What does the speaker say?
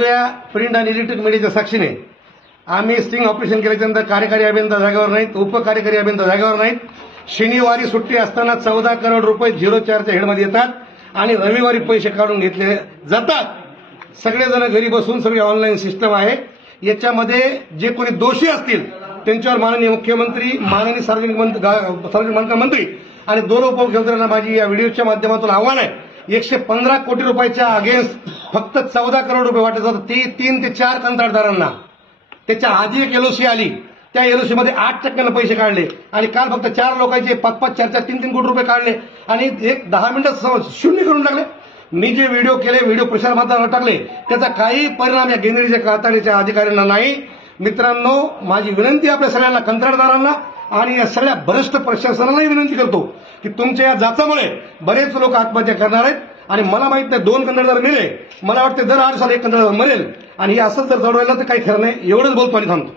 सगळ्या प्रिंट आणि इलेक्ट्रिक मीडियाच्या साक्षीने आम्ही स्टिंग ऑपरेशन केल्याच्यानंतर कार्यकारी अभियंता जागेवर नाहीत उपकार्यकारी अभियंता जागेवर नाहीत. शनिवारी सुट्टी असताना चौदा करोड रुपये झिरो चारच्या हेडमध्ये येतात आणि रविवारी पैसे काढून घेतले जातात. सगळेजण घरी बसून सगळी ऑनलाईन सिस्टम आहे. याच्यामध्ये जे कोणी दोषी असतील त्यांच्यावर माननीय मुख्यमंत्री माननीय सार्वजनिक सार्वजनिक बांधकाम मंत्री आणि दोन उपमुख्यमंत्र्यांना माझी या व्हिडिओच्या माध्यमातून आव्हान आहे. एकशे पंधरा कोटी रुपयाच्या अगेन्स्ट फक्त चौदा करोड रुपये वाटत जातात ती तीन ते चार कंत्राटदारांना. त्याच्या आधी एक एलओसी आली. त्या एलओसी मध्ये आठ टक्क्यानं पैसे काढले. आणि काल फक्त चार लोकांचे पाच पाच चार चार तीन तीन कोटी रुपये काढले. आणि एक दहा मिनिटात शून्य करून टाकले. मी जे व्हिडिओ केले व्हिडिओ प्रसार माध्यमावर टाकले त्याचा काही परिणाम या गेंदेरीच्या काताडीच्या अधिकाऱ्यांना नाही. मित्रांनो माझी विनंती आपल्या सगळ्यांना कंत्राटदारांना आणि या सगळ्या भ्रष्ट प्रशासनालाही विनंती करतो की तुमच्या या जाचामुळे बरेच लोक आत्महत्या करणार आहेत. आणि मला माहीत नाही दोन कंत्राटदार मिळेल मला वाटतं दर आठ साल एक कंत्राटदार मरेल आणि हे असंच जर जड राहिलं तर काही खरं नाही एवढंच बोलतो आणि थांबतो.